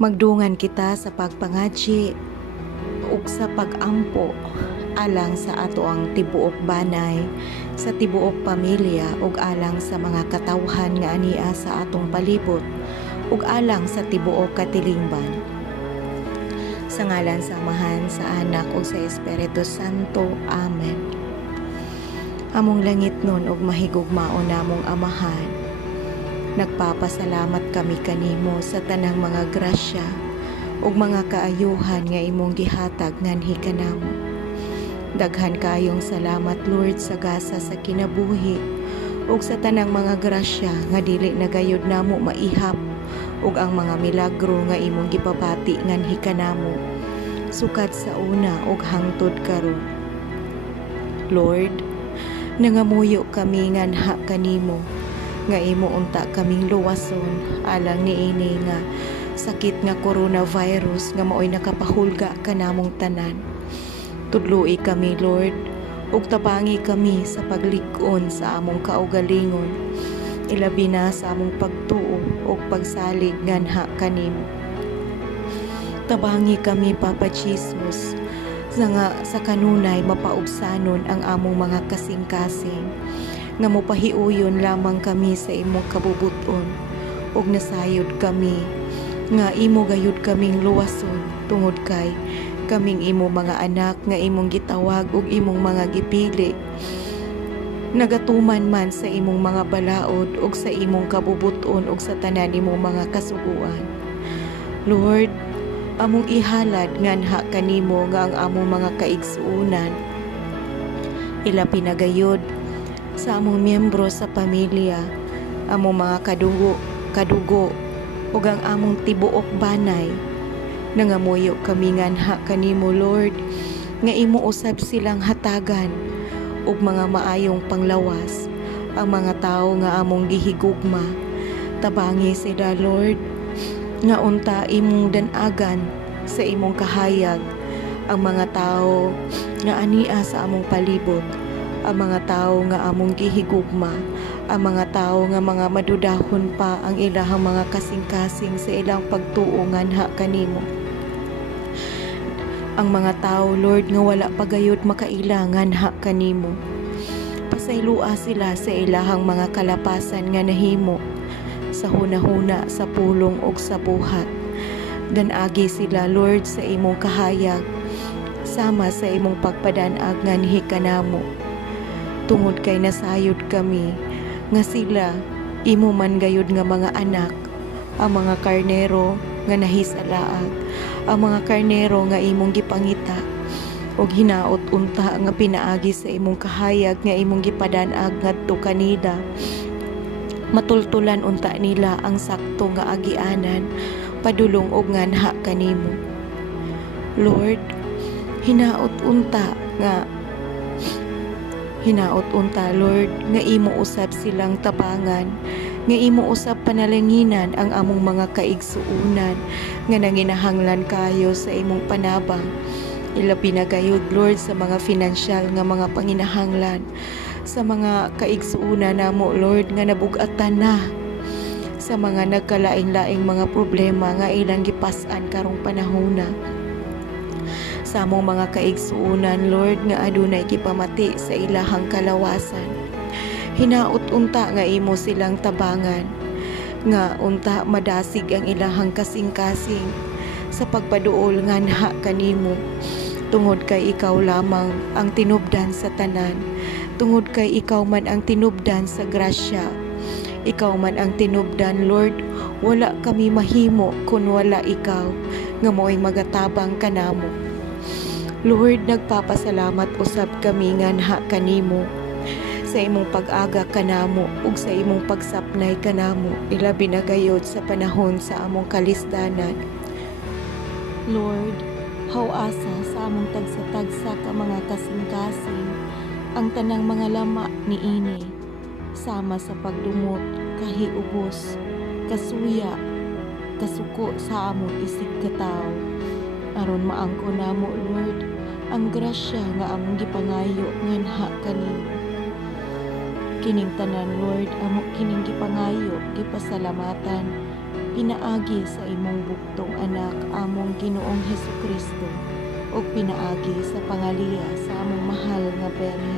Magdungan kita sa pagpangadji ug sa pag-ampo alang sa ato ang tibuok banay, sa tibuok pamilya ug alang sa mga katawhan nga ania sa atong palibot ug alang sa tibuok katilingban. Sa ngalan sa Amahan, sa Anak ug sa Espiritu Santo. Amen. Among langit nun ug mahigugmaon namong Amahan, nagpapasalamat kami kanimo sa tanang mga grasya ug mga kaayuhan nga imong gihatag nganhi kanamo. Daghan kayong salamat, Lord, sa gasa sa kinabuhi ug sa tanang mga grasya nga dili na gayud namo maihap ug ang mga milagro nga imong gipabati nganhi kanamo sukat sa una ug hangtod karon. Lord, nangamuyo kami nganha kanimo nga imo unta kaming luwason alang niini nga sakit nga coronavirus nga maoy nakapahulga kanamong tanan. Tudloi kami, Lord, ug tabangi kami sa paglig-on sa among kaugalingon, ilabi na sa among pagtuo ug pagsalig nganha kanimo. Tabangi kami, Papa Jesus, sa kanunay mapaubsanon ang among mga kasing-kasing, nga mopahiuyon lamang kami sa imong kabubuton ug nasayod kami nga imo gayud kaming luwason tungod kay kaming imo mga anak nga imong gitawag ug imong mga gipili, nagatuman man sa imong mga balaod ug sa imong kabubuton ug sa tanan imong mga kasuguan. Lord, among ihalad nganha kanimo nga ang among mga kaigsuunan ilapi na gayud sa among miyembro sa pamilya, among mga kadugo ug ang among tibuok banay. Nangamuyo kami nganha kanimo, Lord, nga imo usab silang hatagan ug mga maayong panglawas ang mga tawo nga among gihigugma. Tabangi sila, Lord, nga unta imong danagan sa imong kahayag ang mga tawo nga ania sa among palibot, ang mga tawo nga among gihigugma, ang mga tawo nga mga madudahon pa ang ilahang mga kasing-kasing sa ilang pagtuo nganha kanimo. Ang mga tawo, Lord, nga wala pagayod makailangan ha kanimo. Pasaylua sila sa ilahang mga kalapasan nga nahimo sa hunahuna, sa pulong ug sa buhat. Danagi sila, Lord, sa imong kahayag sama sa imong pagpadanag nganhi kanamo. Tungod kay nasayod kami nga sila imo man gayud nga mga anak, ang mga karnero nga nahisalaag, ang mga karnero nga imong gipangita ug hinaot unta nga pinaagi sa imong kahayag nga imong gipadan-ag ngadto kanila. Matultulan unta nila ang sakto nga agianan padulong og nganha kanimo. Lord, hinaot unta, Lord, nga imo usab silang tabangan, nga imo usab panalanginan ang among mga kaigsuunan nga nanginahanglan kayo sa imong panabang. Ilabi na gayud, Lord, sa mga financial nga mga panginahanglan, sa mga kaigsuunan namo, Lord, nga nabugatan na, sa mga nagkalaing-laing mga problema nga ilang gipas-an karong panahona. Sa among mga kaigsuunan, Lord, nga adunay gipamati sa ilahang kalawasan. Hinaot unta nga imo silang tabangan, nga unta madasig ang ilahang kasing-kasing sa pagpaduol nganha kanimo. Tungod kay ikaw lamang ang tinubdan sa tanan, tungod kay ikaw man ang tinubdan sa grasya, ikaw man ang tinubdan, Lord. Wala kami mahimo kun wala ikaw nga mo'y magatabang kanamo. Lord, nagpapasalamat usab kami nganha kanimo sa imong pag-aga kanamo ug sa imong pagsapnay kanamo, ilabi na gayud sa panahon sa among kalisdanan. Lord, hawasa sa among tagsa-tagsa ka mga kasing-kasing ang tanang mga lama niini, sama sa pagdumot, kahiubos, kasuya, kasuko sa among isig katao. Aron maangko namo, Lord, ang grasya nga among gipangayo nganha kanimo. Kining tanan, Lord, amo kining gipangayo, gipasalamatan pinaagi sa imong buktong anak among Ginoong Hesukristo ug pinaagi sa pangaliya sa among mahal nga Berhen